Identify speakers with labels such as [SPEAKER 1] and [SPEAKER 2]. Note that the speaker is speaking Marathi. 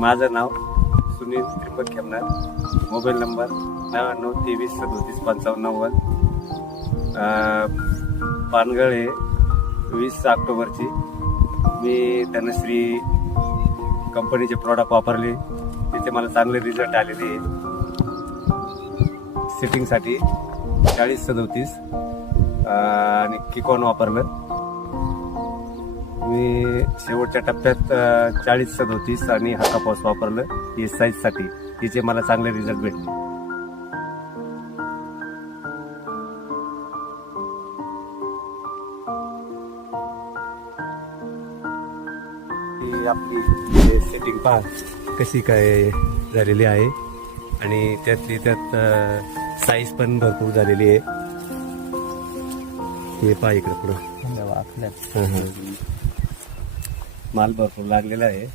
[SPEAKER 1] माझं नाव सुनील त्रिपत खेमनार. मोबाईल नंबर नव्याण्णव तेवीस सदोतीस पंचावन्न नव्वद पानगळ हे वीस ऑक्टोबरची. मी धनश्री कंपनीचे प्रॉडक्ट वापरले. तिथे मला चांगले रिझल्ट आलेले. आहे सेटिंगसाठी चाळीस सदोतीस. आणि किकॉन वापरलं. मी शेवटच्या टप्प्यात चाळीस सदोतीस आणि हक्का पाऊस वापरलं हे साईजसाठी तिचे मला चांगले रिझल्ट भेटले. ही आपली सेटिंग पहा कशी काय झालेली आहे. आणि त्यातली त्यात साईज पण भरपूर झालेली आहे. हे पहा इकडे पुढं.
[SPEAKER 2] आपल्या
[SPEAKER 1] हं, हं. माल भरपूर लागलेला आहे.